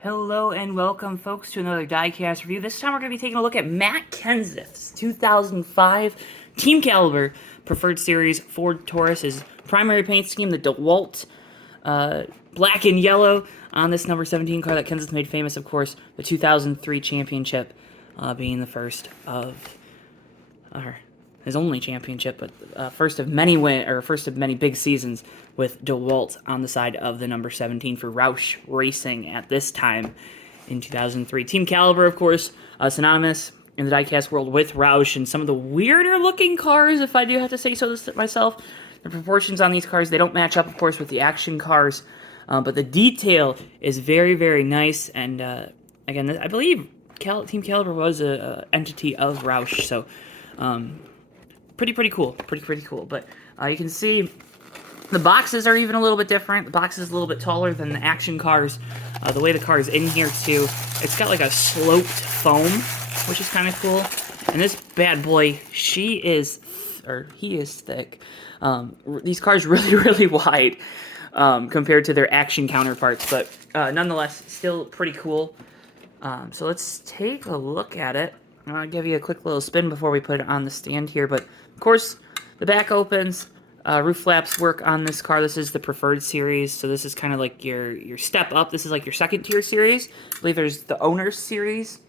Hello and welcome, folks, to another Diecast review. This time we're going to be taking a look at Matt Kenseth's 2005 Team Caliber Preferred Series Ford Taurus. His primary paint scheme, the Dewalt black and yellow on this number 17 car that Kenseth made famous, of course, the 2003 championship being the first of his only championship, but first of many big seasons with Dewalt on the side of the number 17 for Roush Racing at this time in 2003. Team Caliber, of course, synonymous in the diecast world with Roush, and some of the weirder looking cars, if I do have to say so myself. The proportions on these cars, they don't match up, of course, with the action cars, but the detail is very, very nice, and again, I believe Team Caliber was an entity of Roush, so pretty cool, pretty cool. But you can see the boxes are even a little bit different. The box is a little bit taller than the action cars. The way the car is in here too, it's got like a sloped foam, which is kind of cool. And this bad boy, he is thick. These cars really wide compared to their action counterparts, but nonetheless, still pretty cool. So let's take a look at it. I'll give you a quick little spin before we put it on the stand here, but of course, the back opens, roof flaps work on this car. This is the Preferred Series, so this is kind of like your step up. This is like your second tier series. I believe there's the Owner's Series,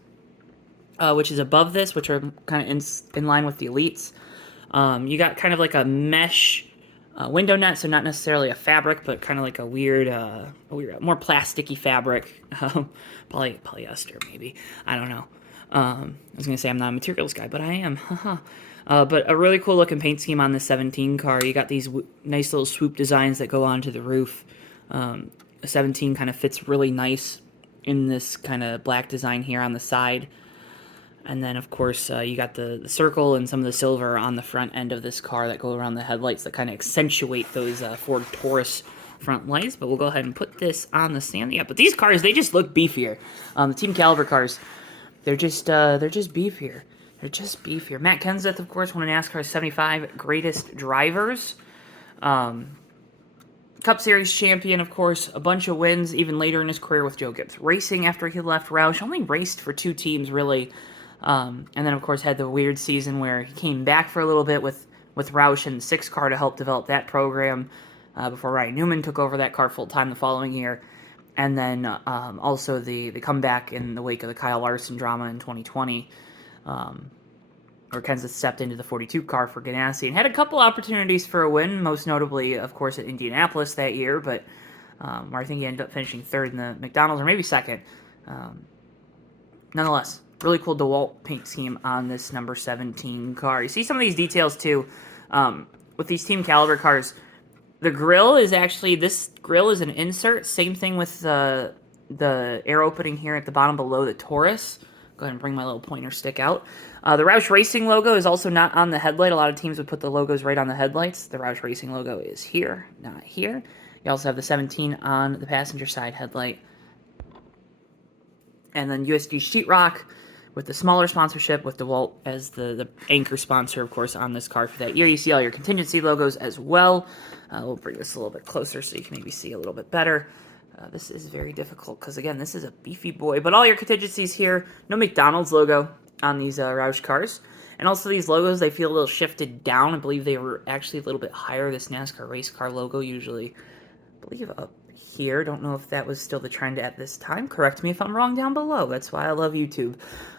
which is above this, which are kind of in line with the Elites. You got kind of like a mesh window net, so not necessarily a fabric, but kind of like a weird, more plasticky fabric, polyester maybe. I don't know. I was going to say I'm not a materials guy, but I am. But a really cool looking paint scheme on the 17 car. You got these nice little swoop designs that go onto the roof. The 17 kind of fits really nice in this kind of black design here on the side. And then, of course, you got the circle and some of the silver on the front end of this car that go around the headlights that kind of accentuate those Ford Taurus front lights. But we'll go ahead and put this on the stand. Yeah, but these cars, they just look beefier. The Team Caliber cars, they're just beefier. They're just beefier. Matt Kenseth, of course, one of NASCAR's 75 greatest drivers. Cup Series champion, of course. A bunch of wins, even later in his career with Joe Gibbs Racing after he left Roush. Only raced for 2 teams, really. And then, of course, had the weird season where he came back for a little bit with Roush and the 6 car to help develop that program before Ryan Newman took over that car full-time the following year. And then also the comeback in the wake of the Kyle Larson drama in 2020, where Kenseth stepped into the 42 car for Ganassi and had a couple opportunities for a win, most notably, of course, at Indianapolis that year, but where I think he ended up finishing 3rd in the McDonald's, or maybe 2nd. Nonetheless, really cool Dewalt paint scheme on this number 17 car. You see some of these details, too, with these Team Caliber cars. The grille is actually, this grille is an insert. Same thing with the air opening here at the bottom below the Taurus. Go ahead and bring my little pointer stick out. The Roush Racing logo is also not on the headlight. A lot of teams would put the logos right on the headlights. The Roush Racing logo is here, not here. You also have the 17 on the passenger side headlight. And then USD Sheetrock with the smaller sponsorship with DeWalt as the anchor sponsor, of course, on this car for that year. You see all your contingency logos as well. We'll bring this a little bit closer so you can maybe see a little bit better. This is very difficult because, again, this is a beefy boy. But all your contingencies here, no McDonald's logo on these Roush cars. And also these logos, they feel a little shifted down. I believe they were actually a little bit higher. This NASCAR race car logo usually, I believe, up here. Don't know if that was still the trend at this time. Correct me if I'm wrong down below. That's why I love YouTube.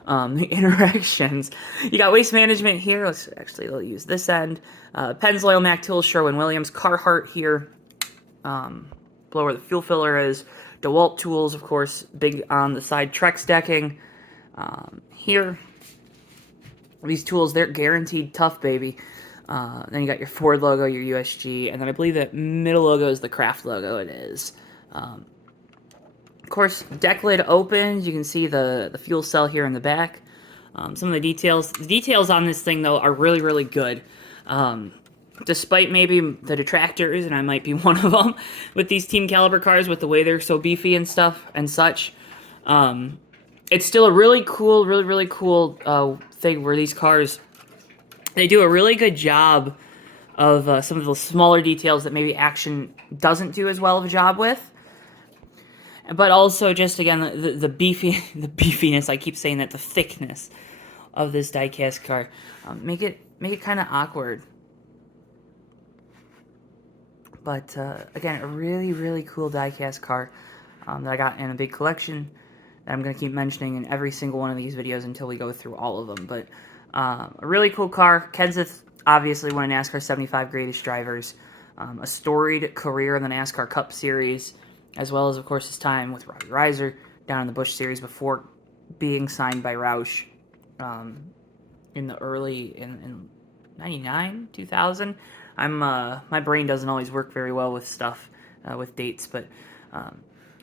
The interactions. You got waste management here. Let's actually use this end. Pennzoil, Mac Tools, Sherwin-Williams, Carhartt here. Below where the fuel filler is. Dewalt Tools, of course, big on the side Trex decking. Here. These tools, they're guaranteed tough, baby. Then you got your Ford logo, your USG, and then I believe that middle logo is the Kraft logo. It is. Of course, deck lid opens. You can see the fuel cell here in the back. Some of the details on this thing, though, are really good. Despite maybe the detractors, and I might be one of them, with these Team Caliber cars, with the way they're so beefy and stuff and such, it's still a really cool thing where these cars, they do a really good job of some of the smaller details that maybe action doesn't do as well of a job with. but also just, again, the beefiness, I keep saying that, the thickness of this diecast car. Make it kind of awkward. But, again, a really, really cool diecast car that I got in a big collection that I'm going to keep mentioning in every single one of these videos until we go through all of them. But a really cool car. Kenseth, obviously, one of NASCAR's 75 greatest drivers. A storied career in the NASCAR Cup Series, as well as, of course, his time with Robbie Reiser down in the Busch Series before being signed by Roush in the early, in 99, 2000. My brain doesn't always work very well with stuff, with dates, but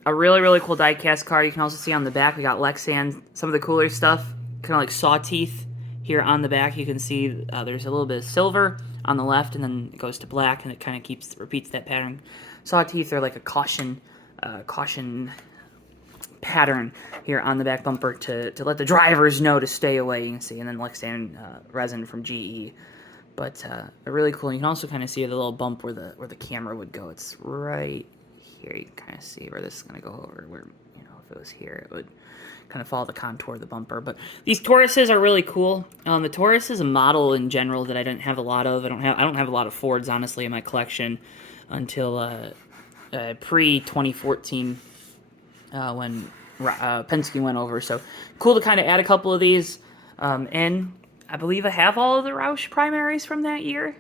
a really, really cool diecast car. You can also see on the back, we got Lexan, some of the cooler stuff, kind of like saw teeth here on the back. You can see there's a little bit of silver on the left, and then it goes to black, and it kind of repeats that pattern. Saw teeth are like a caution pattern here on the back bumper to let the drivers know to stay away, you can see, and then Lexan resin from GE. But really cool. You can also kind of see the little bump where the camera would go. It's right here. You can kind of see where this is going to go over. Where, you know, if it was here, it would kind of follow the contour of the bumper. But these Tauruses are really cool. The Taurus is a model in general that I didn't have a lot of. I don't have a lot of Fords, honestly, in my collection until pre-2014 when Penske went over. So cool to kind of add a couple of these in. I believe I have all of the Roush primaries from that year.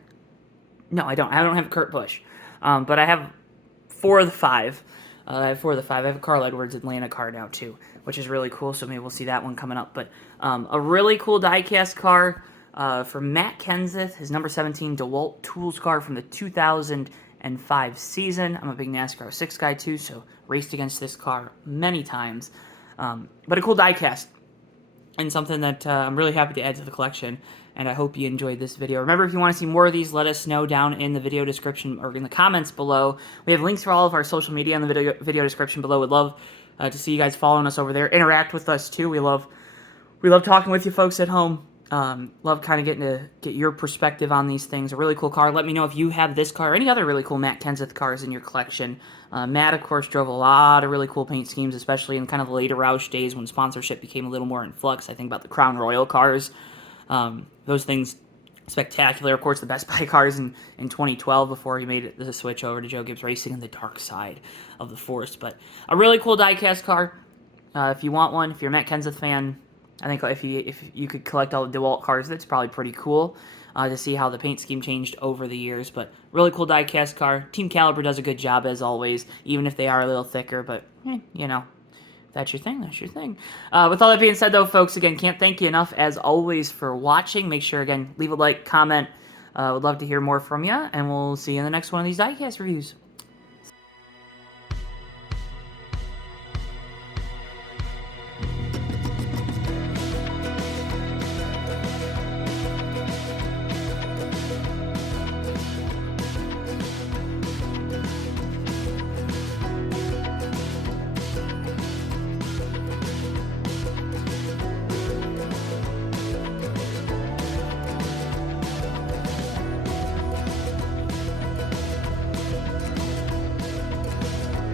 No, I don't. I don't have Kurt Busch. But I have 4 of the 5. I have 4 of the 5. I have a Carl Edwards Atlanta car now, too, which is really cool. So maybe we'll see that one coming up. But a really cool diecast car for Matt Kenseth, his number 17 Dewalt Tools car from the 2005 season. I'm a big NASCAR 06 guy, too, so raced against this car many times. But a cool diecast. And something that I'm really happy to add to the collection, and I hope you enjoyed this video. Remember, if you want to see more of these, let us know down in the video description or in the comments below. We have links for all of our social media in the video description below. We'd love to see you guys following us over there. Interact with us, too. We love talking with you folks at home. Love kind of getting to get your perspective on these things. A really cool car. Let me know if you have this car or any other really cool Matt Kenseth cars in your collection. Matt, of course, drove a lot of really cool paint schemes, especially in kind of the later Roush days when sponsorship became a little more in flux. I think about the Crown Royal cars. Those things, spectacular. Of course, the Best Buy cars in 2012 before he made the switch over to Joe Gibbs Racing and the dark side of the Force. But a really cool diecast car. If you want one, if you're a Matt Kenseth fan, I think if you could collect all the DeWalt cars, that's probably pretty cool to see how the paint scheme changed over the years. But really cool diecast car. Team Caliber does a good job as always, even if they are a little thicker. But, you know, if that's your thing, that's your thing. With all that being said, though, folks, again, can't thank you enough, as always, for watching. Make sure, again, leave a like, comment. Would love to hear more from you, and we'll see you in the next one of these diecast reviews.